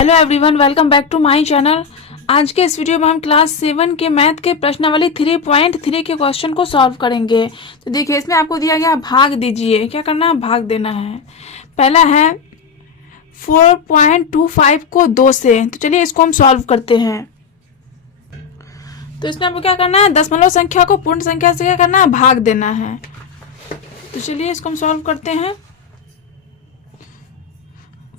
Hello everyone, welcome back to my channel. आज के इस वीडियो में हम क्लास 7 के मैथ के प्रश्नावली 3.3 के क्वेश्चन को सॉल्व करेंगे। तो देखिए, इसमें आपको दिया गया भाग दीजिए। क्या करना है? भाग देना है। पहला है 4.25 को 2 से। तो चलिए इसको हम सॉल्व करते हैं। तो इसमें आपको क्या करना है? दशमलव संख्या को पूर्ण संख्या से क्या करना है? भाग देना है। तो चलिए इसको हम सॉल्व करते हैं।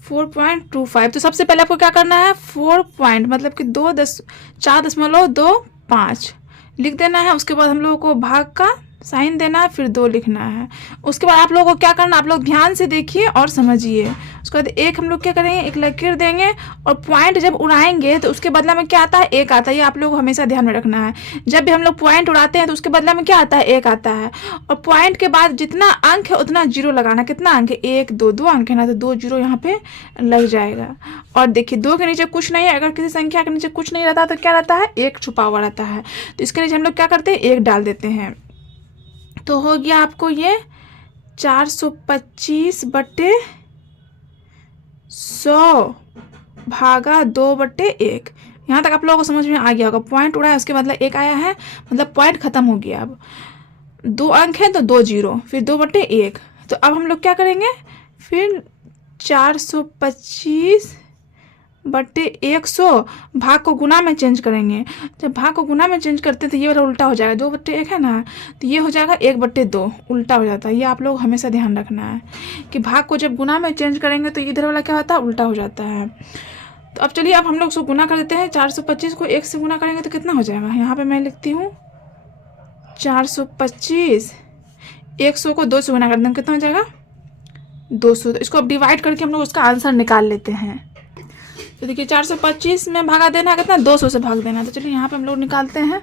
4.25। तो सबसे पहले आपको क्या करना है? 4 पॉइंट मतलब कि 4.25 लिख देना है। उसके बाद हम लोगों को भाग का साइन देना है, फिर 2 लिखना है। उसके बाद आप लोगों को क्या करना, आप लोग ध्यान से देखिए और समझिए। उसके बाद एक हम लोग क्या करेंगे, एक लकीर देंगे और पॉइंट जब उड़ाएंगे तो उसके बदला में क्या आता है? 1 आता है। ये आप लोग को हमेशा ध्यान में रखना है। जब भी हम लोग पॉइंट उड़ाते हैं तो उसके बदला में क्या आता है? 1 आता है। और पॉइंट के बाद जितना अंक है उतना 0 लगाना। कितना अंक है? 1 2 2 अंक है ना, तो 2 0 यहाँ पे लग जाएगा। और देखिए 2 के नीचे कुछ नहीं है। अगर किसी संख्या के नीचे कुछ नहीं रहता तो क्या रहता है? 1 छुपा हुआ रहता है। तो इसके नीचे हम लोग क्या करते हैं? 1 डाल देते हैं। तो हो गया आपको ये 425/100 भागा 2/1। यहाँ तक आप लोगों को समझ में आ गया होगा। पॉइंट उड़ा है, उसके बदला 1 आया है, मतलब पॉइंट खत्म हो गया। अब 2 अंक है तो 2 0, फिर 2/1। तो अब हम लोग क्या करेंगे? फिर 425/100 भाग को गुना में चेंज करेंगे। जब भाग को गुना में चेंज करते हैं तो ये वाला उल्टा हो जाएगा। 2/1 है ना, तो ये हो जाएगा 1/2, उल्टा हो जाता है। ये आप लोग हमेशा ध्यान रखना है कि भाग को जब गुना में चेंज करेंगे तो इधर वाला क्या होता है? उल्टा हो जाता है। तो अब चलिए अब हम लोग उसको गुना कर देते हैं। 425 को 1 से गुना करेंगे तो कितना हो जाएगा? यहाँ पे मैं लिखती हूँ 425, 100 को 2 से गुना कर देंगे, कितना हो जाएगा? 200। तो इसको अब डिवाइड करके हम लोग उसका आंसर निकाल लेते हैं। तो देखिए 425 में भागा देना है कितना? 200 से भाग देना है। तो चलिए यहाँ पे हम लोग निकालते हैं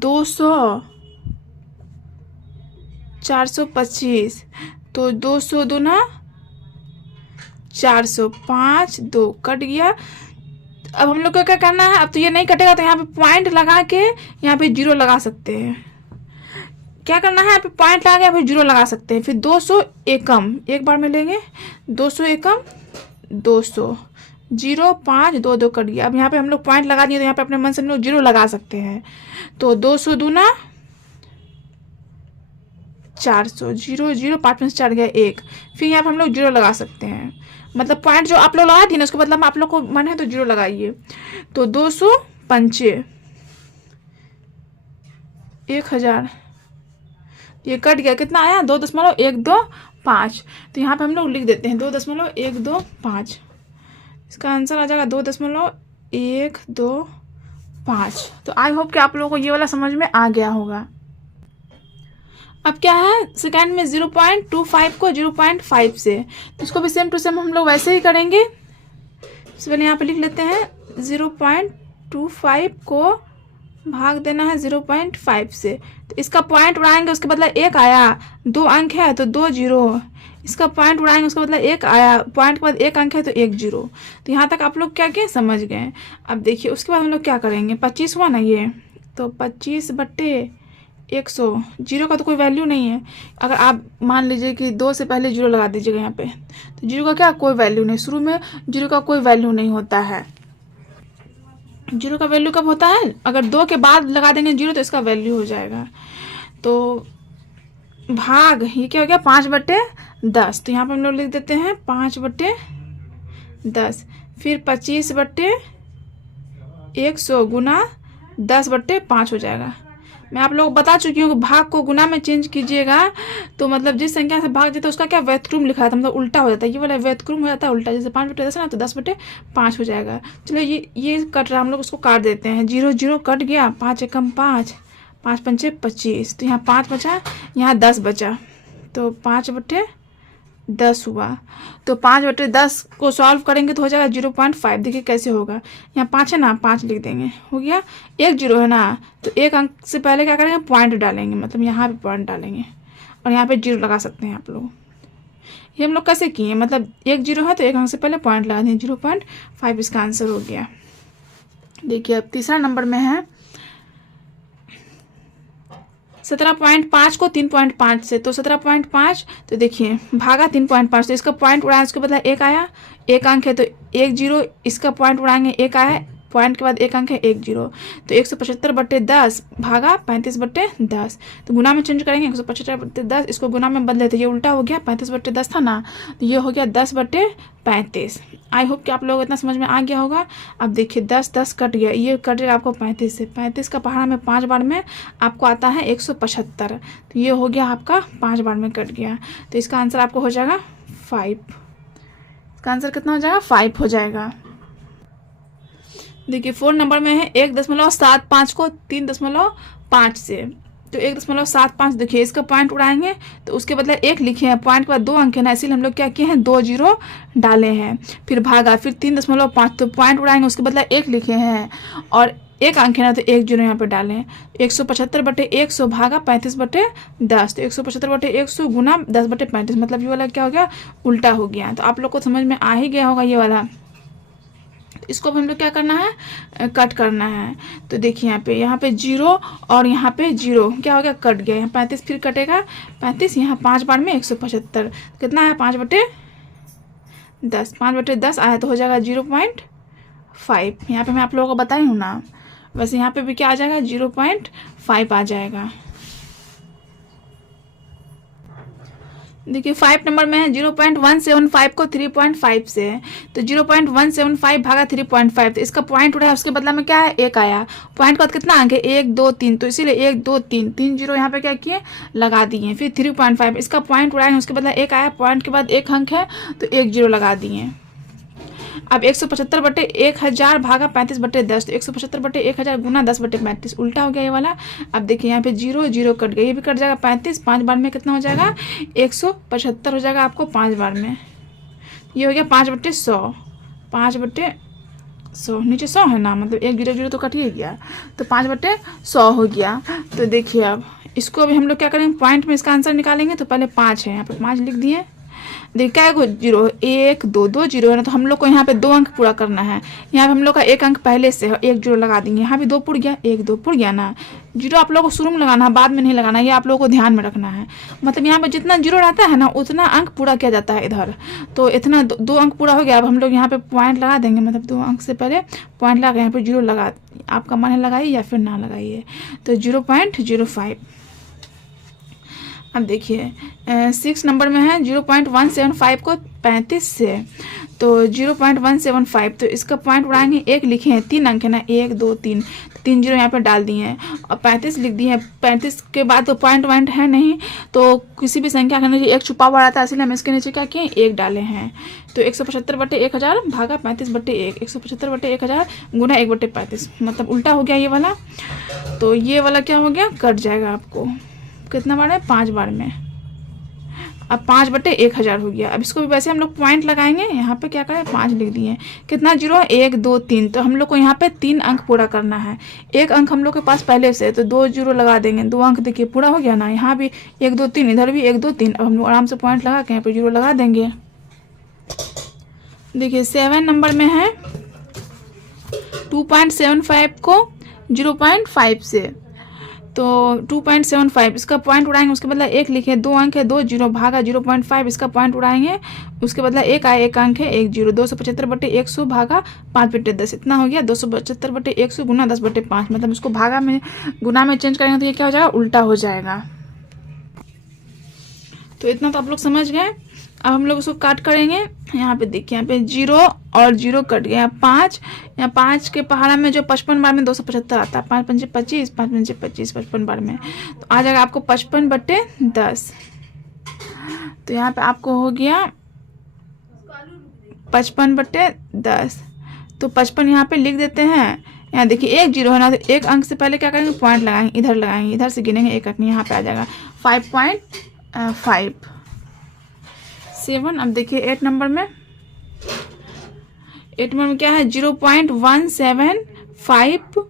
200 425। तो 200 दूना 400, 5 2 कट गया। अब हम लोग को क्या करना है? अब तो ये नहीं कटेगा तो यहाँ पे पॉइंट लगा के यहाँ पे 0 लगा सकते हैं। क्या करना है? यहाँ पे पॉइंट लगा के फिर 0 लगा सकते हैं। फिर 200 एकम एक बार में लेंगे। 200 एकम 200, 0 5 2 2 कट गया। अब यहाँ पे हम लोग पॉइंट लगा दिए तो यहाँ पे अपने मन से हम लोग 0 लगा सकते हैं। तो 200 दूना 400, 0 0 5 में से 4 गया 1। फिर यहाँ पे हम लोग 0 लगा सकते हैं। मतलब पॉइंट जो आप लोग लगा दिए ना उसके बदला में आप लोग को मन है तो 0 लगाइए। तो 205 1000, ये कट गया। कितना आया? 2.125। तो यहाँ पे हम लोग लिख देते हैं 2.125। इसका आंसर आ जाएगा 2.125। तो आई होप कि आप लोगों को ये वाला समझ में आ गया होगा। अब क्या है? सेकेंड में 0.25 को 0.5 से, तो इसको भी सेम टू सेम हम लोग वैसे ही करेंगे। सबसे पहले यहाँ पे लिख लेते हैं 0.25 को भाग देना है 0.5 से। तो इसका पॉइंट उड़ाएंगे, उसके बदला 1 आया। 2 अंक है तो 2 0। इसका पॉइंट उड़ाएंगे, उसका बदला 1 आया। पॉइंट के बाद 1 अंक है तो 1 0। तो यहाँ तक आप लोग क्या किए? समझ गए। अब देखिए उसके बाद हम लोग क्या करेंगे? 25 हुआ ना ये, तो 25/100। 0 का तो कोई वैल्यू नहीं है। अगर आप मान लीजिए कि 2 से पहले 0 लगा दीजिएगा यहाँ पे, तो 0 का क्या? कोई वैल्यू नहीं। शुरू में 0 का कोई वैल्यू नहीं होता है। 0 का वैल्यू कब होता है? अगर 2 के बाद लगा देंगे 0 तो इसका वैल्यू हो जाएगा। तो भाग ये क्या हो गया? 5/10। तो यहाँ पे हम लोग लिख देते हैं 5/10। फिर 25/100 गुना 10/5 हो जाएगा। मैं आप लोग बता चुकी हूँ कि भाग को गुना में चेंज कीजिएगा तो मतलब जिस संख्या से भाग देता है उसका क्या? व्यतक्रम लिखा था, मतलब उल्टा हो जाता है। ये वाला व्यतक्रम हो जाता है उल्टा। जैसे 5/10 ना, तो 10/5 हो जाएगा। चलो ये कट रहा, हम लोग उसको काट देते हैं। 0 0 कट गया। 5 एकम 5, 5 पंचे 25। तो यहाँ 5 बचा, यहाँ 10 बचा। तो 5/10 हुआ। तो 5/10 को सॉल्व करेंगे तो हो जाएगा 0.5। देखिए कैसे होगा। यहाँ 5 है ना, 5 लिख देंगे, हो गया। 1 0 है ना, तो 1 अंक से पहले क्या करेंगे? पॉइंट डालेंगे, मतलब यहाँ पे पॉइंट डालेंगे और यहाँ पे 0 लगा सकते हैं आप लोग। ये हम लोग कैसे किए? मतलब 1 0 है तो 1 अंक से पहले पॉइंट लगा दें। 0.5 इसका आंसर हो गया। देखिए अब तीसरा नंबर में है 17.5 को 3.5 से, तो 17.5, तो देखिए भागा 3.5, तो इसका पॉइंट उड़ाया, उसके बदला एक आया, एक अंक है तो 1 0, इसका पॉइंट उड़ाएंगे, एक आया, पॉइंट के बाद एक अंक है 1 0, तो 175/10 भागा 35/10, तो गुना में चेंज करेंगे 175/10, इसको गुना में बदले तो ये उल्टा हो गया, 35/10 था ना, तो ये हो गया 10/35। आई होप कि आप लोग इतना समझ में आ गया होगा। अब देखिए 10 कट गया, ये कट जाएगा आपको 35 से, 35 का पहाड़ा में 5 बार में आपको आता है 175, तो ये हो गया आपका 5 बार में कट गया, तो इसका आंसर आपको हो जाएगा 5। इसका आंसर कितना हो जाएगा? 5 हो जाएगा। देखिए 4 नंबर में है 1.75 को 3.5 से, तो 1.75, देखिए इसका पॉइंट उड़ाएंगे तो उसके बदले एक लिखे हैं, पॉइंट के बाद 2 अंक है ना, इसीलिए हम लोग क्या किए हैं 2 0 डाले हैं, फिर भागा, फिर 3.5, तो पॉइंट उड़ाएंगे उसके बदले एक लिखे हैं और एक अंक है ना, तो 1 0 यहाँ पे डालें। 175/100 भागा 35/10, तो 175/100 गुना 10/35, मतलब ये वाला क्या हो गया? उल्टा हो गया। तो आप लोग को समझ में आ ही गया होगा ये वाला। इसको हम लोग क्या करना है? कट करना है। तो देखिए यहाँ पे 0 और यहाँ पे 0 क्या हो गया? कट गया। यहाँ 35 फिर कटेगा, 35 यहाँ 5 बार में 175, कितना है? 5/10, 5/10 आया तो हो जाएगा 0.5। यहाँ पे मैं आप लोगों को बताई हूँ ना, वैसे यहाँ पे भी क्या आ जाएगा? 0.5 आ जाएगा। देखिए 5 नंबर में है 0.175 को 3.5 से, तो 0.175 भागा 3.5, तो इसका पॉइंट उड़ा है, उसके बदला में क्या है? एक आया, पॉइंट के बाद कितना अंक है? 1 2 3, तो इसीलिए 1 2 3 3 0 यहाँ पे क्या किए? लगा दिए। फिर 3.5, इसका पॉइंट उड़ाए हैं, उसके बदला एक आया, पॉइंट के बाद एक अंक है तो 1 0 लगा दिए। अब 175/1000 भागा 35/10, तो 175/1000 गुना 10/35, उल्टा हो गया ये वाला। अब देखिए यहाँ पे 0 0 कट गया, ये भी कट जाएगा 35, 5 बार में कितना हो जाएगा? 175 हो जाएगा आपको 5 बार में। ये हो गया 5/100, 5/100, नीचे 100 है ना, मतलब 1 0 0 तो कट ही गया, तो 5/100 हो गया। तो देखिए अब इसको अभी हम लोग क्या करेंगे? पॉइंट में इसका आंसर निकालेंगे, तो पहले 5 है, यहाँ पे 5 लिख दिए। देखिए क्या है? 0 1 2 2 0 है ना, तो हम लोग को यहाँ पे 2 अंक पूरा करना है। यहाँ पे हम लोग का एक अंक पहले से है, 1 0 लगा देंगे। यहाँ भी 2 पुड़ गया, 1 2 पुड़ गया ना। 0 आप लोगों को शुरू में लगाना है, बाद में नहीं लगाना, ये आप लोगों को ध्यान में रखना है। मतलब यहाँ पे जितना 0 रहता है ना, उतना अंक पूरा किया जाता है इधर। तो इतना 2 अंक पूरा हो गया। अब हम लोग यहाँ पे पॉइंट लगा देंगे, मतलब 2 अंक से पहले पॉइंट लगा, यहाँ पे 0 लगा, आपका मन है लगाइए या फिर ना लगाइए। तो 0.05। अब देखिए 6 नंबर में है 0.175 को 35 से, तो 0.175, तो इसका पॉइंट उड़ाएंगे, एक लिखे हैं, 3 अंक है ना, 1 2 3, 3 0 यहाँ पे डाल दिए हैं और 35 लिख दिए हैं। 35 के बाद तो पॉइंट वॉइंट है नहीं, तो किसी भी संख्या के नीचे एक छुपा हुआ रहता है, इसलिए हम इसके नीचे क्या किए? 1 डाले हैं। तो 175/1000 भागा 35/1, 175/1000 गुना 1/35, मतलब उल्टा हो गया ये वाला। तो ये वाला क्या हो गया? कट जाएगा आपको। कितना बार है? 5 बार में। अब 5/1000 हो गया। अब इसको भी वैसे हम लोग पॉइंट लगाएंगे, यहाँ पे क्या करें? 5 लिख दिए। कितना 0 1 2 3, तो हम लोग को यहाँ पे 3 अंक पूरा करना है। एक अंक हम लोग के पास पहले से, तो 2 0 लगा देंगे, 2 अंक देखिए पूरा हो गया ना। यहाँ भी 1 2 3, इधर भी 1 2 3। अब हम लोग आराम से पॉइंट लगा के यहाँ पे 0 लगा देंगे। देखिए 7 नंबर में है 2.75 को 0.5 से, तो 2.75, इसका पॉइंट उड़ाएंगे, उसके बदला एक लिखे, 2 अंक है, 2 0 भागा 0.5, इसका पॉइंट उड़ाएंगे, उसके बदला एक आए, एक अंक है 1 0, 275/100 भागा 5/10, इतना हो गया 275/100 गुना 10/5, मतलब इसको भागा में गुना में चेंज करेंगे तो ये क्या हो जाएगा? उल्टा हो जाएगा। तो इतना तो आप लोग समझ गए। अब हम लोग उसको काट करेंगे। यहाँ पे देखिए, यहाँ पे 0 और 0 कट गया, 5, यहाँ 5 के पहाड़ा में जो 55 बार में 275 आता है, 5 पंजे 25, 5 पंजे 25, 55 बार में, तो आ जाएगा आपको 55/10। तो यहाँ पे आपको हो गया 55/10, तो 55 यहाँ पे लिख देते हैं। यहाँ देखिए 1 0 है ना, तो एक अंक से पहले क्या करेंगे? पॉइंट लगाएंगे, इधर लगाएंगे, इधर से गिनेंगे एक अंक, यहाँ पे आ जाएगा 5.5 7। अब देखिए 8 नंबर में, 8 नंबर में क्या है? 0.175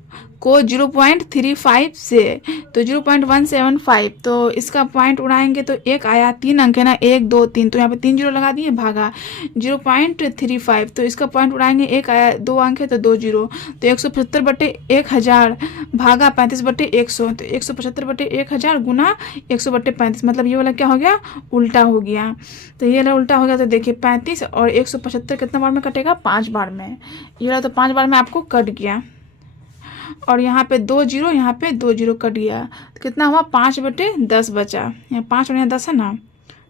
को 0.35 से, तो 0.175, तो इसका पॉइंट उड़ाएंगे तो एक आया, 3 अंक है ना, 1 2 3, तो यहाँ पे 3 जीरो लगा दिए, भागा 0.35, तो इसका पॉइंट उड़ाएंगे, एक आया, 2 अंक है तो 2 जीरो, तो 175/1000 भागा 35/100, तो 175/1000 गुना 100/35, मतलब ये वाला क्या हो गया, उल्टा हो गया। तो ये वाला उल्टा हो गया, तो देखिए 35 और 175 कितना बार में कटेगा, 5 बार में। ये वाला तो 5 बार में आपको कट गया, और यहाँ पे 2 जीरो, यहाँ पे 2 जीरो कट गया, तो कितना हुआ, 5/10 बचा। यहाँ 5 और यहाँ 10 है ना,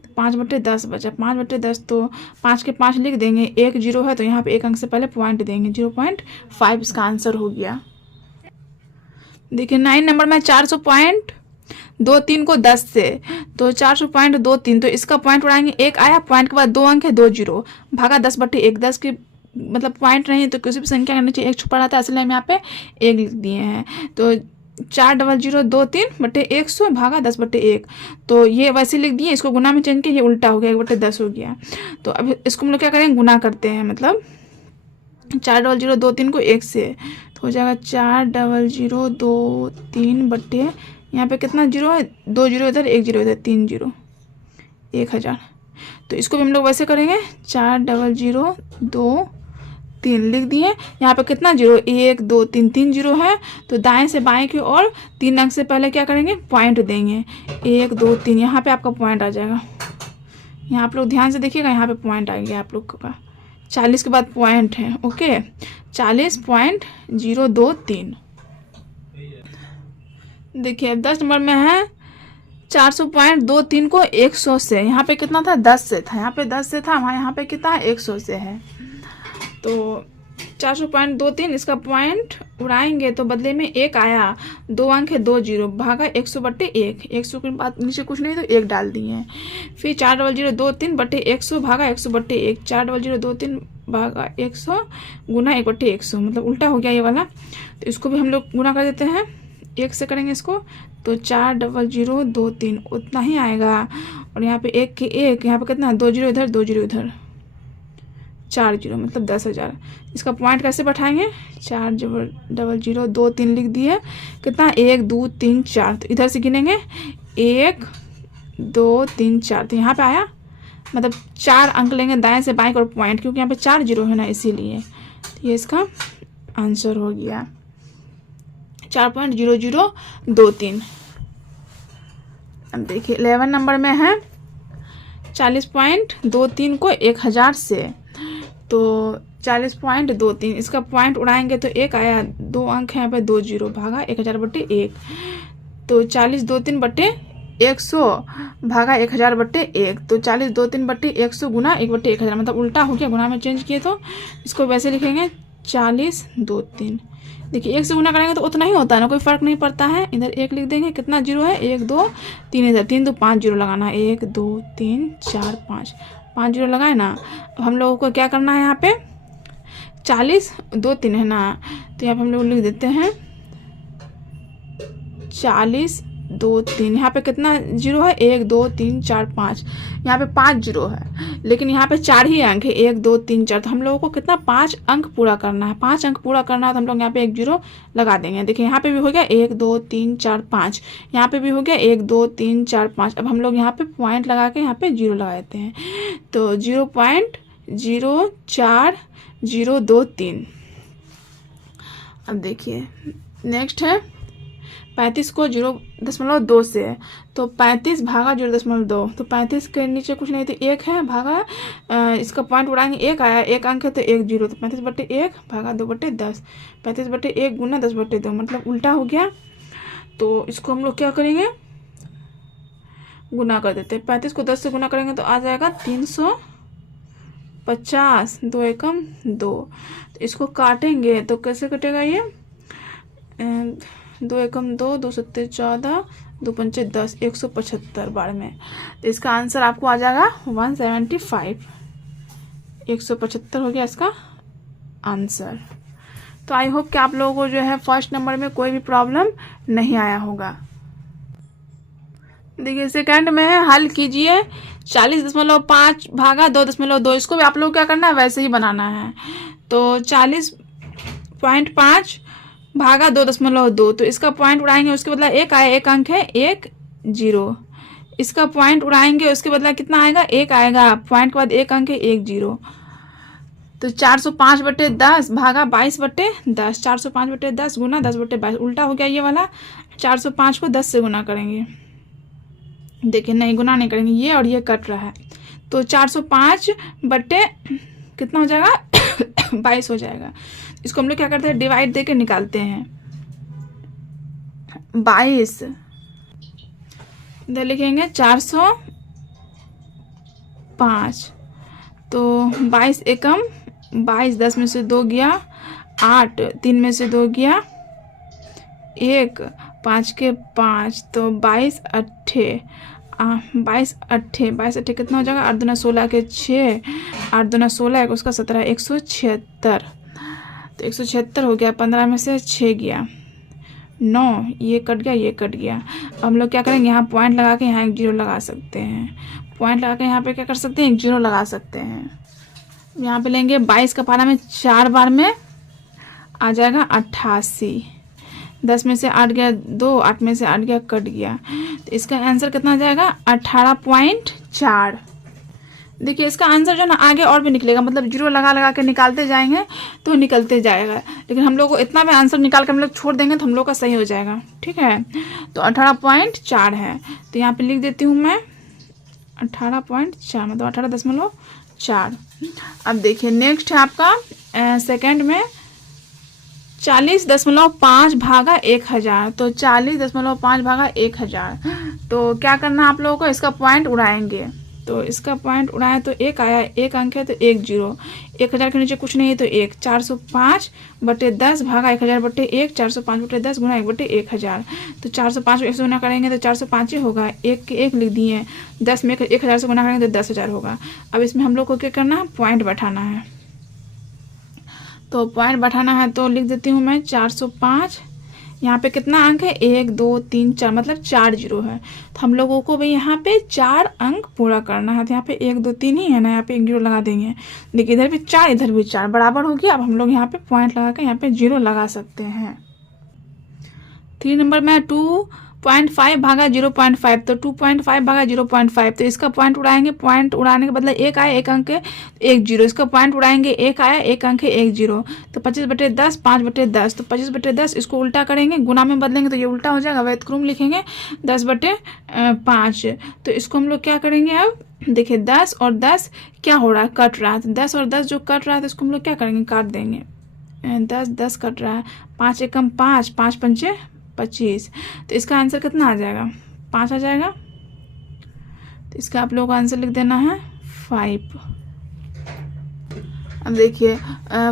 तो 5/10 बचा, 5/10, तो 5 के 5 लिख देंगे, 1 जीरो है तो यहाँ पे 1 अंक से पहले पॉइंट देंगे, 0.5 इसका आंसर हो गया। देखिए 9 नंबर में 400.23 को 10 से, तो 400.23, तो इसका पॉइंट उड़ाएंगे, एक आया, पॉइंट के बाद 2 अंक है, 2 जीरो, भागा 10/1, 10 की मतलब पॉइंट नहीं तो किसी भी संख्या के नीचे 1 छुपा रहता है, इसलिए हम यहाँ पे 1 लिख दिए हैं। तो 40023/100 भागा 10/1, तो ये वैसे लिख दिए, इसको गुना में चेंज किया, ये उल्टा हो गया, 1/10 हो गया। तो अब इसको हम लोग क्या करेंगे, गुना करते हैं, मतलब 40023 को 1 से, तो हो जाएगा 40023 यहाँ पे कितना जीरो है, 2 जीरो इधर, 1 जीरो इधर, 3 जीरो, 1000। तो इसको भी हम लोग वैसे करेंगे, 40023 लिख दिए, यहाँ पे कितना जीरो, 1 2 3, 3 जीरो है, तो दाएं से बाएं की ओर 3 अंक से पहले क्या करेंगे, पॉइंट देंगे, 1 2 3, यहाँ पे आपका पॉइंट आ जाएगा। यहाँ आप लोग ध्यान से देखिएगा, यहाँ पे पॉइंट आ गया आप लोग का, 40 के बाद पॉइंट है, ओके, 40.023। देखिए 10 नंबर में है 400.23 को 100 से, यहाँ पे कितना था, 10 से था, यहाँ पे 10 से था, वहाँ यहाँ पे कितना है, 100 से है। तो 400.23 इसका पॉइंट उड़ाएंगे तो बदले में 1 आया, 2 अंक है, 2 जीरो, भागा 100/1, 100 के बाद नीचे कुछ नहीं तो 1 डाल दिए। फिर 40023/100 भागा 100/1, 40023 भागा 100 गुना 1/100, मतलब उल्टा हो गया ये वाला। तो इसको भी हम लोग गुना कर देते हैं, 1 से करेंगे इसको, तो 40023 उतना ही आएगा, और यहाँ पे 1 के 1, यहाँ पे कितना, 2 जीरो इधर, 2 जीरो इधर, 4 जीरो, मतलब 10,000। इसका पॉइंट कैसे बैठाएंगे, 40023 लिख दिए, कितना, 1 2 3 4, तो इधर से गिनेंगे, 1 2 3 4, तो यहाँ पे आया, मतलब 4 अंक लेंगे दाएं से बाएं और पॉइंट, क्योंकि यहाँ पे 4 जीरो है ना, इसीलिए। तो ये इसका आंसर हो गया, 4.0023। अब देखिए 11 नंबर में है 40.23 को 1000 से, तो 40.23 इसका पॉइंट उड़ाएंगे तो 1 आया, 2 अंक है यहाँ पे, 2 जीरो, भागा 1000/1, तो 4023/100 भागा 1000/1, तो 4023/100 गुना 1/1000, मतलब उल्टा हो गया, गुना में चेंज किए तो इसको वैसे लिखेंगे 4023। देखिए 1 से गुना करेंगे तो उतना ही होता है ना, कोई फर्क नहीं पड़ता है, इधर 1 लिख देंगे, कितना जीरो है, 1 2 3 इधर, 3 2 5 जीरो लगाना है, 1 2 3 4 5 जीरो लगाए ना। अब हम लोगों को क्या करना है, यहाँ पे 4023 है ना, तो यहाँ पे हम लोग लिख देते हैं 4023, यहाँ पे कितना जीरो है, 1 2 3 4 5, यहाँ पे 5 जीरो है, लेकिन यहाँ पे 4 ही अंक है, 1 2 3 4, तो हम लोगों को कितना 5 अंक पूरा करना है, 5 अंक पूरा करना है, तो हम लोग यहाँ पे 1 जीरो लगा देंगे। देखिए यहाँ पे भी हो गया 1 2 3 4 5, यहाँ पे भी हो गया 1 2 3 4 5। अब हम लोग यहाँ पे पॉइंट लगा के यहाँ पे जीरो लगा देते हैं, तो 0.04023। अब देखिए नेक्स्ट है 35 को 0.2 से है, तो 35 भागा 0.2, तो 35 के नीचे कुछ नहीं तो 1 है, भागा इसका पॉइंट उड़ाएंगे, 1 आया, 1 अंक है तो 1 जीरो, तो 35/1 भागा 2/10, 35/1 गुना 10/2, मतलब उल्टा हो गया। तो इसको हम लोग क्या करेंगे, गुना कर देते हैं, 35 को 10 से गुना करेंगे तो आ जाएगा 350, 2 एकम 2। तो इसको काटेंगे तो कैसे कटेगा ये, 2 एकम 2, 2 सत्ते 14, 2 पंचे 10, 175 बार में। तो इसका आंसर आपको आ जाएगा 175, 175 हो गया इसका आंसर। तो आई होप कि आप लोगों को जो है फर्स्ट नंबर में कोई भी प्रॉब्लम नहीं आया होगा। देखिए सेकंड में है, हल कीजिए 40.5 भागा 2.2, इसको भी आप लोग क्या करना है, वैसे ही बनाना है। तो 40.5 भागा 2.2, तो इसका पॉइंट उड़ाएंगे, उसके बदला एक आया, एक अंक है, 1 0। इसका पॉइंट उड़ाएंगे, उसके बदला कितना आएगा, 1 आएगा, पॉइंट के बाद एक अंक है, 1 0। तो 405/10 भागा 22/10, 405/10 गुना 10/22, उल्टा हो गया ये वाला। 405 को 10 से गुना करेंगे, देखिए नहीं गुना नहीं करेंगे, ये और ये कट रहा है, तो 405 बट्टे कितना हो जाएगा 22 हो जाएगा। इसको हम लोग क्या करते हैं, डिवाइड देके निकालते हैं। 22 इधर लिखेंगे 405, तो 22 एकम 22, 10 में से 2 गया 8, 3 में से 2 गया 1, 5 के 5, तो 22 अट्ठे 22 अट्ठे कितना हो जाएगा, 8 दूना 16 के 6, 8 दूना 16 उसका 17, 176, तो 176 हो गया। 15 में से 6 गया 9, ये कट गया, ये कट गया। अब हम लोग क्या करेंगे, यहाँ पॉइंट लगा के यहाँ एक 0 लगा सकते हैं, पॉइंट लगा के यहाँ पे क्या कर सकते हैं, एक 0 लगा सकते हैं। यहाँ पे लेंगे 22 का पारा में 4 बार में आ जाएगा 88, 10 में से 8 गया 2, 8 में से 8 गया, कट गया, तो इसका आंसर कितना आ जाएगा 18.4। देखिए इसका आंसर जो है ना आगे और भी निकलेगा, मतलब 0 लगा लगा के निकालते जाएंगे तो निकलते जाएगा, लेकिन हम लोग को इतना में आंसर निकाल के हम लोग छोड़ देंगे तो हम लोग का सही हो जाएगा, ठीक है। तो 18.4 है, तो यहाँ पे लिख देती हूँ मैं 18.4, मतलब 18.4। अब देखिए नेक्स्ट है आपका सेकंड में 40.5 भागा 1000, तो 40.5 भागा 1000, तो क्या करना है आप लोगों को, इसका पॉइंट उड़ाएंगे, तो इसका पॉइंट उड़ाए तो 1 आया, एक अंक है तो 1 0, 1000 के नीचे कुछ नहीं है तो 1, 405/10 भागा 1000/1, 405/10 गुना 1/1000, तो 405 को 1 से गुना करेंगे तो 405 ही होगा, 1 के 1 लिख दिए, 10 में 1000 से गुना करेंगे तो 10,000 होगा। अब इसमें हम लोग को क्या करना है, पॉइंट बैठाना है, तो पॉइंट बैठाना है तो लिख देती हूँ मैं 405, यहाँ पे कितना अंक है, 1 2 3 4, मतलब 4 0 है, तो हम लोगों को भाई यहाँ पे 4 अंक पूरा करना है, तो यहाँ पे 1 2 3 ही है ना, यहाँ पे 1 0 लगा देंगे। देखिए इधर भी 4 इधर भी 4 बराबर हो गया। अब हम लोग यहाँ पे पॉइंट लगा के यहाँ पे 0 लगा सकते हैं। 3 नंबर में 2.5 भागा 0.5, तो 2.5 भागा 0.5, तो इसका पॉइंट उड़ाएंगे, पॉइंट उड़ाने के बदले 1 आया, एक अंक है 1 0, इसका पॉइंट उड़ाएंगे, 1 आया, एक अंक है 1 0, तो 25/10 5/10, तो 25/10 इसको उल्टा करेंगे, गुना में बदलेंगे तो ये उल्टा हो जाएगा, व्यतक्रम लिखेंगे 10/5, तो इसको हम लोग क्या करेंगे, अब देखिए 10 और 10 क्या हो रहा है, कट रहा है, तो 10 और 10 जो कट रहा है तो इसको हम लोग क्या करेंगे, काट देंगे, 10 कट रहा है, 5 एकम 5, 5 पंचे 25, तो इसका आंसर कितना आ जाएगा, 5 आ जाएगा, तो इसका आप लोगों को आंसर लिख देना है 5। अब देखिए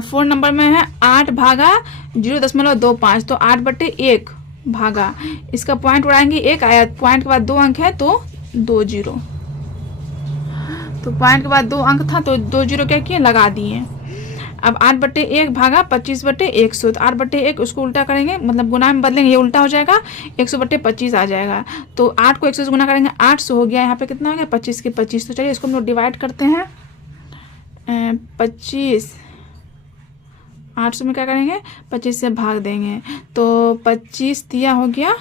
4 नंबर में है 8 भागा 0.25, तो 8/1 भागा, इसका पॉइंट उड़ाएंगे, 1 आया, पॉइंट के बाद 2 अंक है तो 2 0, तो पॉइंट के बाद 2 अंक था तो 2 0 क्या किए, लगा दिए। अब 8/1 भागा 25/100, तो 8/1 उसको उल्टा करेंगे, मतलब गुना में बदलेंगे, ये उल्टा हो जाएगा, 100/25 आ जाएगा, तो 8 को 100 से गुना करेंगे, 800 हो गया, यहाँ पे कितना हो गया 25 के 25, तो चलिए इसको हम लोग डिवाइड करते हैं। 25 800 में क्या करेंगे, 25 से भाग देंगे, तो 25 दिया हो गया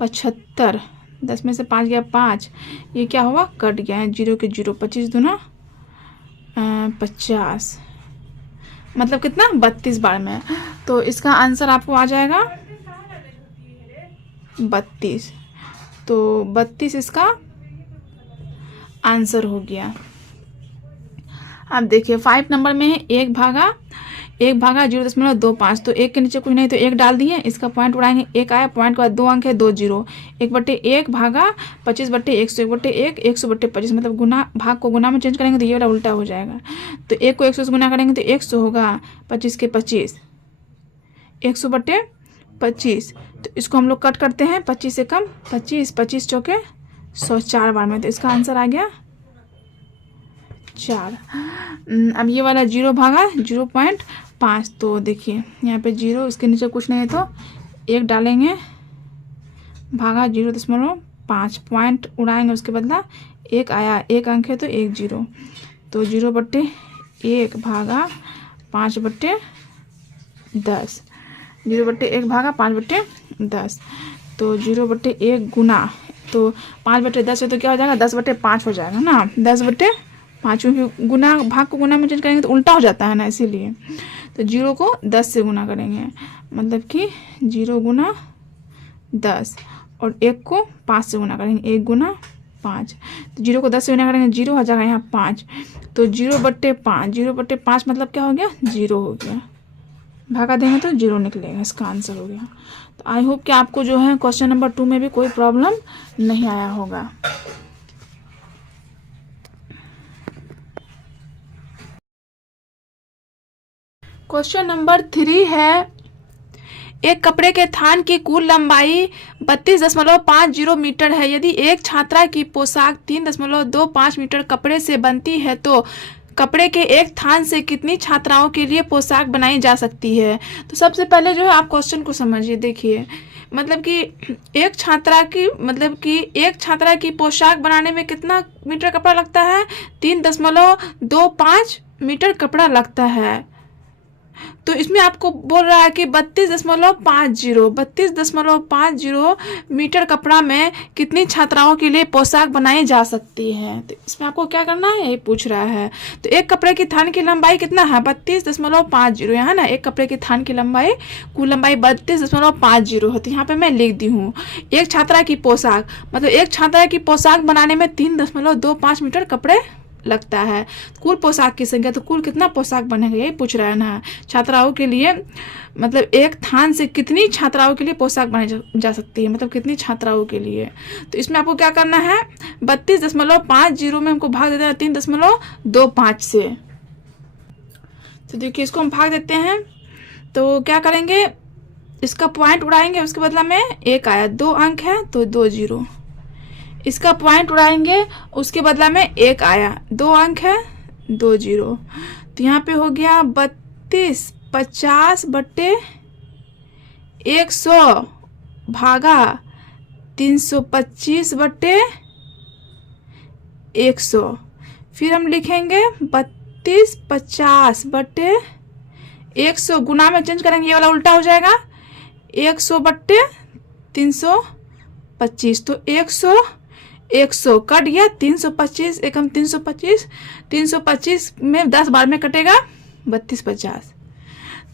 75, 10 में से 5 गया 5, ये क्या हुआ, कट गया है, 0 के 0, 25 दूना 50, मतलब कितना 32 बार में, तो इसका आंसर आपको आ जाएगा 32, तो 32 इसका आंसर हो गया। अब देखिए 5 नंबर में है 1 भागा 0.25, तो 1 के नीचे कुछ नहीं तो 1 डाल दिए, इसका पॉइंट उड़ाएंगे, 1 आया, पॉइंट के बाद 2 अंक है 2 0, 1/1 भागा 25/100, 1/1 100/25, मतलब गुना भाग को गुना में चेंज करेंगे तो ये वाला उल्टा हो जाएगा, तो 1 को 100 से गुना करेंगे तो 100 होगा, 25 के 25 100/25, तो इसको हम लोग कट करते हैं, 25 से कम 25, 25 चौके 104 बार में, तो इसका आंसर आ गया 4। अब ये वाला 0 भागा 0.5, तो देखिए यहाँ पे 0, इसके नीचे कुछ नहीं है तो 1 डालेंगे, भागा 0.5, पॉइंट उड़ाएंगे, उसके बदला 1 आया, एक अंक है तो 1 0, तो 0/1 भागा 5/10, 0/1 भागा 5/10। तो 0/1 गुना, तो 5/10 है तो क्या हो जाएगा, 10/5 हो जाएगा ना, 10/5, क्योंकि गुना भाग को गुना में चेंज करेंगे तो उल्टा हो जाता है ना, इसीलिए। तो 0 को 10 से गुना करेंगे, मतलब कि 0 गुना 10, और 1 को 5 से गुना करेंगे, 1 गुना 5। तो 0 को 10 से गुना करेंगे, 0 हो जाएगा यहाँ 5। तो 0/5, 0/5 मतलब क्या हो गया, 0 हो गया। भागा देंगे तो 0 निकलेगा, इसका आंसर हो गया। तो आई होप कि आपको जो है क्वेश्चन नंबर 2 में भी कोई प्रॉब्लम नहीं आया होगा। क्वेश्चन नंबर 3 है, एक कपड़े के थान की कुल लंबाई 32.50 मीटर है। यदि एक छात्रा की पोशाक 3.25 मीटर कपड़े से बनती है तो कपड़े के एक थान से कितनी छात्राओं के लिए पोशाक बनाई जा सकती है। तो सबसे पहले जो है आप क्वेश्चन को समझिए। देखिए, मतलब कि एक छात्रा की पोशाक बनाने में कितना मीटर कपड़ा लगता है, 3.25 मीटर कपड़ा लगता है। तो इसमें आपको बोल रहा है कि 32.50 मीटर कपड़ा में कितनी छात्राओं के लिए पोशाक बनाई जा सकती है। तो इसमें आपको क्या करना है, ये पूछ रहा है। तो एक कपड़े की थान की लंबाई कितना है, 32.50, यहाँ ना एक कपड़े की थान की लंबाई, कुल लंबाई 32.50 है। तो यहाँ पे मैं लिख दी हूँ एक छात्रा की पोशाक, मतलब एक छात्रा की पोशाक बनाने में 3.25 मीटर कपड़े लगता है। कुल पोशाक की संख्या, तो कुल कितना पोशाक बनेगा यही पूछ रहा है ना। छात्राओं के लिए, मतलब एक थान से कितनी छात्राओं के लिए पोशाक बनाई जा सकती है, मतलब कितनी छात्राओं के लिए। तो इसमें आपको क्या करना है, 32.50 में हमको भाग देना है 3.25 से। तो देखिए, इसको हम भाग देते हैं तो क्या करेंगे, इसका पॉइंट उड़ाएंगे, उसके बदला में 1 आया, 2 अंक है तो 2 0। इसका पॉइंट उड़ाएंगे, उसके बदला में 1 आया, 2 अंक है 2 0। तो यहाँ पे हो गया 32/50/100 भागा 325/100। फिर हम लिखेंगे 32/50/100, गुना में चेंज करेंगे, ये वाला उल्टा हो जाएगा, 100/325। तो 100 कट गया, 325 एकम 325, 325 में 10 बार में कटेगा 32/50।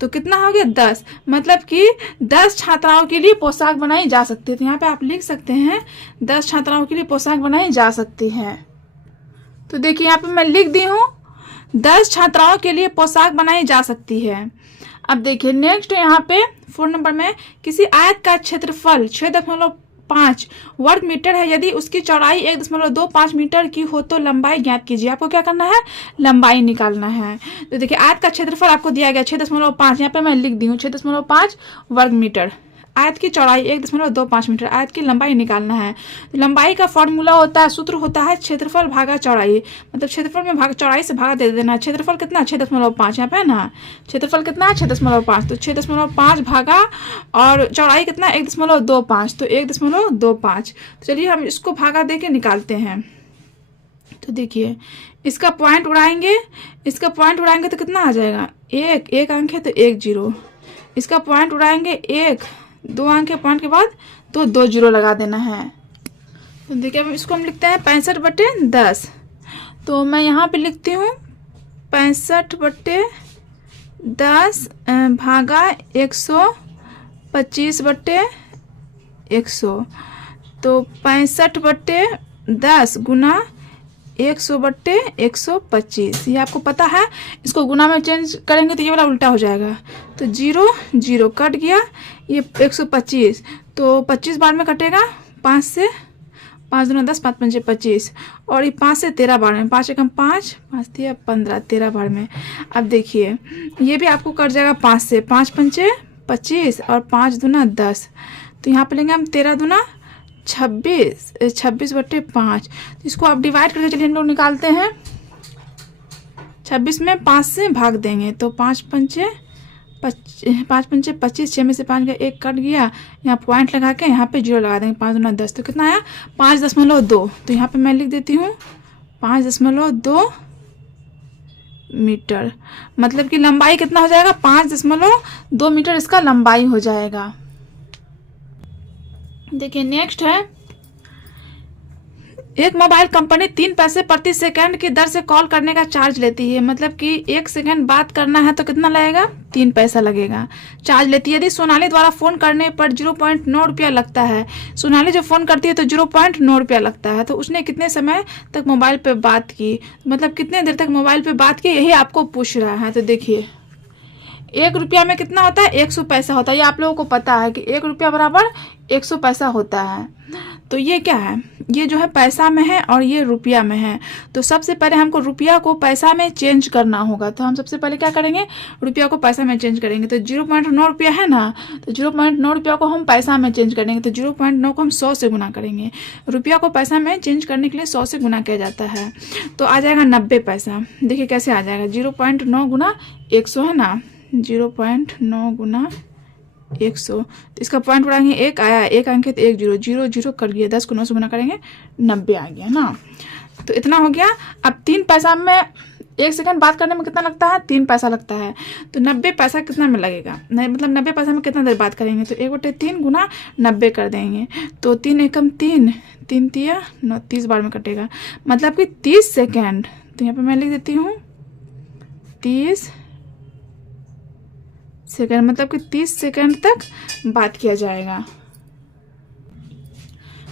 तो कितना हो गया, 10, मतलब कि 10 छात्राओं के लिए पोशाक बनाई जा सकती है। तो यहाँ पे आप लिख सकते हैं 10 छात्राओं के लिए पोशाक बनाई जा सकती है। तो देखिए, यहाँ पे मैं लिख दी हूँ 10 छात्राओं के लिए पोशाक बनाई जा सकती है। अब देखिए नेक्स्ट, यहाँ पे 4 नंबर में, किसी आयत का क्षेत्रफल 6.5 वर्ग मीटर है। यदि उसकी चौड़ाई 1.25 मीटर की हो तो लंबाई ज्ञात कीजिए। आपको क्या करना है, लंबाई निकालना है। तो देखिए, आयत का क्षेत्रफल आपको दिया गया 6.5, यहाँ पे मैं लिख दी हूँ 6.5 वर्ग मीटर। आयत की चौड़ाई 1.25 मीटर, आयत की लंबाई निकालना है। तो लंबाई का फॉर्मूला होता है, सूत्र होता है क्षेत्रफल भागा चौड़ाई, मतलब क्षेत्रफल में भाग चौड़ाई से भागा दे देना। क्षेत्रफल कितना, 6.5, यहाँ पे है ना, क्षेत्रफल कितना है 6.5, तो 6.5 भागा, और चौड़ाई कितना 1.25, तो 1.25। तो चलिए हम इसको भागा दे के निकालते हैं। तो देखिए, इसका पॉइंट उड़ाएंगे, तो कितना आ जाएगा, 1 अंक है तो 1 0। इसका पॉइंट उड़ाएंगे, 1 2 अंक के पॉइंट के बाद तो 2 0 लगा देना है। तो देखिए, अब इसको हम लिखते हैं 65/10। तो मैं यहाँ पे लिखती हूँ 65/10 भागा 125/100। तो 65/10 गुना 100/125, ये आपको पता है। इसको गुना में चेंज करेंगे तो ये वाला उल्टा हो जाएगा। तो 0 0 कट गया, ये 125, तो 25 बार में कटेगा, 5 से, 5 दूना 10, 5 पंचे 25, और ये 5 से 13 बार में, 5 एकम 5, 5 3 15, 13 बार में। अब देखिए, ये भी आपको कट जाएगा 5 से, 5 पंचे 25 और 5 दूना 10। तो यहाँ पे लेंगे हम 13 दूना 26/5। इसको आप डिवाइड करके चलिए हम लोग निकालते हैं। 26 में 5 से भाग देंगे तो 5 पंचे 25, 6 में से 5 गया, 1 कट गया, यहाँ पॉइंट लगा के यहाँ पे 0 लगा देंगे, 5 दूना 10, तो कितना आया 5.2। तो यहाँ पे मैं लिख देती हूँ 5.2 मीटर, मतलब कि लंबाई कितना हो जाएगा, 5.2 मीटर इसका लंबाई हो जाएगा। देखिए नेक्स्ट है, एक मोबाइल कंपनी 3 पैसे प्रति सेकंड की दर से कॉल करने का चार्ज लेती है। मतलब कि 1 सेकंड बात करना है तो कितना लगेगा, 3 पैसा लगेगा चार्ज लेती है। यदि सोनाली द्वारा फोन करने पर 0.9 रुपया लगता है, सोनाली जो फोन करती है तो 0.9 रुपया लगता है, तो उसने कितने समय तक मोबाइल पे बात की, मतलब कितने देर तक मोबाइल पे बात की, यही आपको पूछ रहा है। तो देखिए 1 रुपया में कितना होता है, 100 पैसा होता है। ये आप लोगों को पता है कि 1 रुपया बराबर 100 पैसा होता है। तो ये क्या है, ये जो है पैसा में है और ये रुपया में है। तो सबसे पहले हमको रुपया को पैसा में चेंज करना होगा। तो हम सबसे पहले क्या करेंगे, रुपया को पैसा में चेंज करेंगे। तो 0.9 रुपया है ना, तो 0.9 रुपया को हम पैसा में चेंज करेंगे। तो 0.9 को हम 100 से गुना करेंगे। रुपया को पैसा में चेंज करने के लिए 100 से गुना किया जाता है, तो आ जाएगा 90 पैसा। देखिए कैसे आ जाएगा, 0.9 गुना 100 है ना, 0.9 गुना 100, तो इसका पॉइंट उड़ाएंगे, 1 आया, 1 आएंगे तो 1 0 0 0 कर गया, 10 को 9 से गुना करेंगे 90 आ गया ना। तो इतना हो गया। अब 3 पैसा में 1 सेकंड बात करने में कितना लगता है, 3 पैसा लगता है। तो 90 पैसा कितना में लगेगा, नहीं मतलब 90 पैसा में कितना देर बात करेंगे, तो 1/3 गुना 90 कर देंगे। तो 3 एकम 3, 3 तिया 9, 30 बार में कटेगा, मतलब कि 30 सेकेंड। तो यहाँ पर मैं लिख देती हूँ 30 सेकेंड, मतलब कि 30 सेकेंड तक बात किया जाएगा।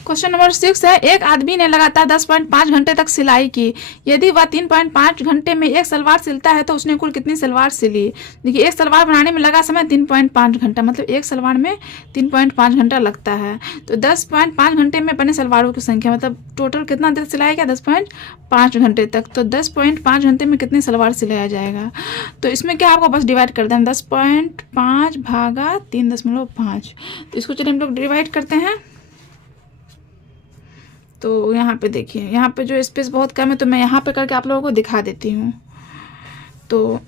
क्वेश्चन नंबर 6 है, एक आदमी ने लगातार 10.5 घंटे तक सिलाई की। यदि वह 3.5 घंटे में एक सलवार सिलता है तो उसने कुल कितनी सलवार सिली। देखिए एक सलवार बनाने में लगा समय 3.5 घंटा, मतलब एक सलवार में 3.5 घंटा लगता है। तो 10.5 घंटे में बने सलवारों की संख्या, मतलब टोटल कितना देर सिलाया गया, 10.5 घंटे तक। तो 10.5 घंटे में कितनी सलवार सिलाया जाएगा। तो इसमें क्या आपको बस डिवाइड कर दें, 10.5 भागा 3.5। तो इसको चलिए हम लोग डिवाइड करते हैं। तो यहाँ पे देखिए, यहाँ पे जो स्पेस बहुत कम है, तो मैं यहाँ पे करके आप लोगों को दिखा देती हूँ। तो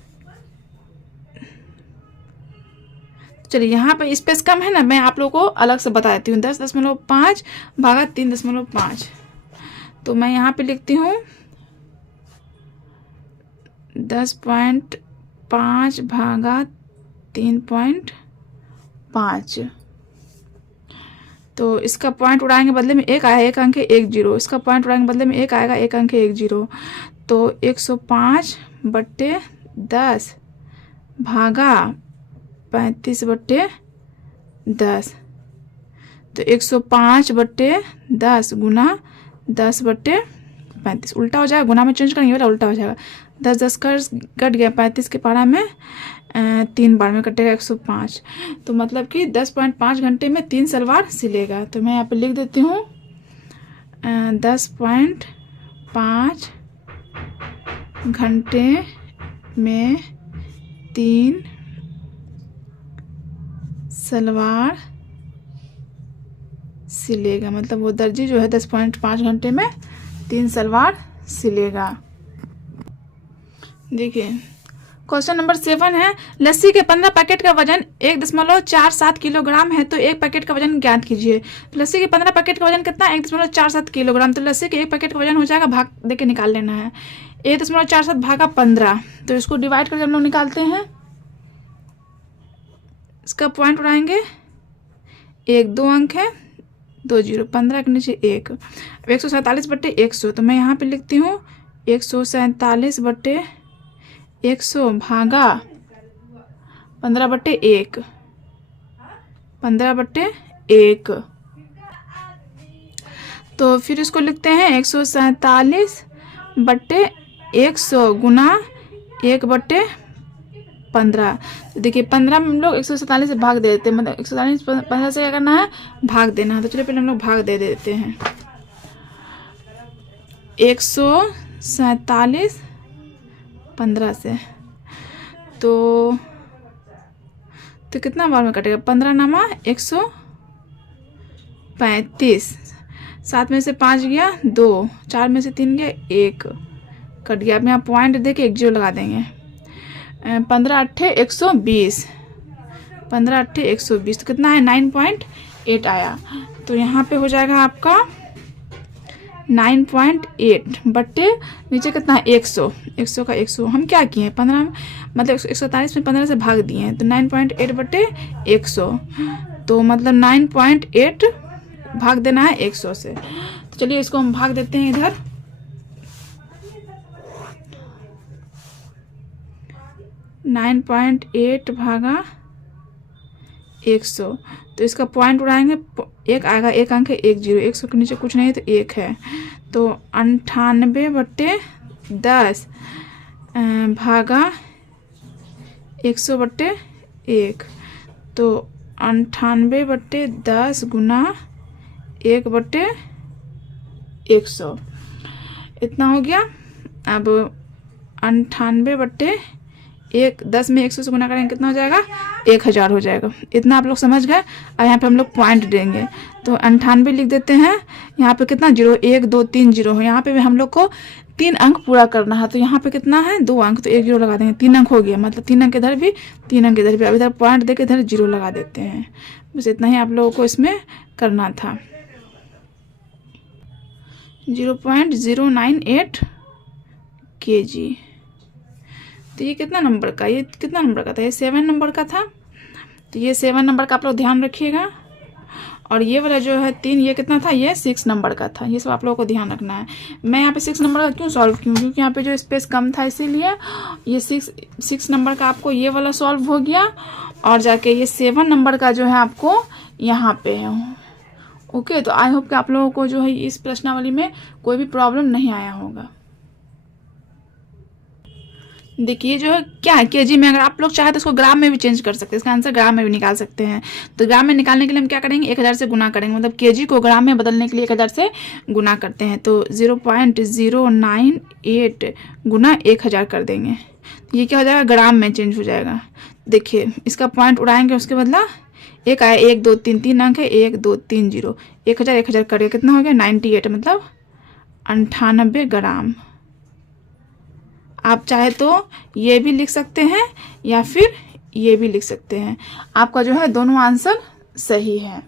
चलिए यहाँ पे स्पेस कम है ना, मैं आप लोगों को अलग से बता देती हूँ। 10.5 भागा 3.5। तो मैं यहाँ पे लिखती हूँ 10.5 भागा 3.5। तो इसका पॉइंट उड़ाएंगे बदले में 1 आया, 1 अंक 1 0। इसका पॉइंट उड़ाएंगे बदले में 1 आएगा, 1 अंक 1 0। तो 105/10 भागा 35/10। तो 105/10 गुना 10/35। उल्टा हो जाएगा, गुना में चेंज करेंगे वाला उल्टा हो जाएगा। 10 10 कट गया, 35 के पारा में 3 बार में कटेगा 105। तो मतलब कि 10.5 घंटे में 3 सलवार सिलेगा। तो मैं यहाँ पे लिख देती हूँ 10.5 घंटे में 3 सलवार सिलेगा, मतलब वो दर्जी जो है 10.5 घंटे में 3 सलवार सिलेगा। देखिए क्वेश्चन नंबर 7 है, लस्सी के 15 पैकेट का वजन 1.47 किलोग्राम है, तो एक पैकेट का वजन ज्ञात कीजिए। तो लस्सी के 15 पैकेट का वजन कितना है, 1.47 किलोग्राम। तो लस्सी के एक पैकेट का वजन हो जाएगा, भाग देके निकाल लेना है, 1.47 भागा 15। तो इसको डिवाइड करके हम लोग निकालते हैं। इसका पॉइंट उड़ाएंगे, 1 2 अंक है, 2 0, 15 के नीचे 1। 147/100। तो मैं यहाँ पे लिखती हूँ 147/100 भागा 15/1, 15/1। तो फिर इसको लिखते हैं 147/100 गुना 1/15। तो देखिए 15 में हम लोग 147 से भाग दे देते हैं, मतलब 147 15 से क्या करना है, भाग देना है। तो चलिए पहले हम लोग भाग दे देते हैं। 147 15 से, तो कितना बार में कटेगा, 15 नामा 135। 7 में से 5 गया 2, 4 में से 3 गया 1, कट गया। अब यहाँ पॉइंट दे के 1 0 लगा देंगे। 15 8 120, 15 8 120। तो कितना है, 9.8 आया। तो यहाँ पे हो जाएगा आपका 9.8 बट्टे नीचे कितना है 100, 100 का 100 हम क्या किए हैं 15 मतलब 147 में 15 से भाग दिए हैं तो 9.8 बट्टे 100 तो मतलब 9.8 भाग देना है 100 से। तो चलिए इसको हम भाग देते हैं इधर। नाइन 9.8 भागा 100 तो इसका पॉइंट उड़ाएंगे, एक आएगा, एक अंक है 1 0, 100 के नीचे कुछ नहीं है तो 1 है तो 98 बट्टे 10 भागा 100 बट्टे 1 तो 98 बट्टे 10 गुना 1 बट्टे 100 इतना हो गया। अब 98 बट्टे 10 में 100 से गुना करेंगे कितना हो जाएगा 1000 हो जाएगा। इतना आप लोग समझ गए। और यहाँ पे हम लोग पॉइंट देंगे तो 98 लिख देते हैं। यहाँ पे कितना 0 1 2 3 0 है, यहाँ पे भी हम लोग को 3 अंक पूरा करना है तो यहाँ पे कितना है 2 अंक तो 1 0 लगा देंगे, 3 अंक हो गया मतलब 3 अंक इधर भी 3 अंक इधर भी। अब इधर पॉइंट दे के इधर 0 लगा देते हैं। बस इतना ही आप लोगों को इसमें करना था। 0.098 kg तो ये कितना नंबर का, ये कितना नंबर का था, ये 7 नंबर का था तो ये 7 नंबर का आप लोग ध्यान रखिएगा। और ये वाला जो है 3 ये कितना था, ये 6 नंबर का था। ये सब आप लोगों को ध्यान रखना है। मैं यहाँ पे 6 नंबर का क्यों सॉल्व क्यों, क्योंकि यहाँ पे जो स्पेस कम था इसीलिए ये 6 नंबर का आपको ये वाला सॉल्व हो गया और जाके ये 7 नंबर का जो है आपको यहाँ पे है। ओके तो आई होप कि आप लोगों को जो है इस प्रश्नावली में कोई भी प्रॉब्लम नहीं आया होगा। देखिए जो है क्या है केजी में, अगर आप लोग चाहे तो इसको ग्राम में भी चेंज कर सकते हैं, इसका आंसर ग्राम में भी निकाल सकते हैं। तो ग्राम में निकालने के लिए हम क्या करेंगे 1000 से गुना करेंगे, मतलब केजी को ग्राम में बदलने के लिए 1000 से गुना करते हैं तो 0.098 गुना 1000 कर देंगे। ये क्या हो जाएगा ग्राम में चेंज हो जाएगा। देखिए इसका पॉइंट उड़ाएंगे उसके बदला एक आया 1 2 3 3 अंक है 1 2 3 0 1000 करिए कितना हो गया 98 मतलब 98 ग्राम। आप चाहे तो ये भी लिख सकते हैं या फिर ये भी लिख सकते हैं, आपका जो है दोनों आंसर सही है।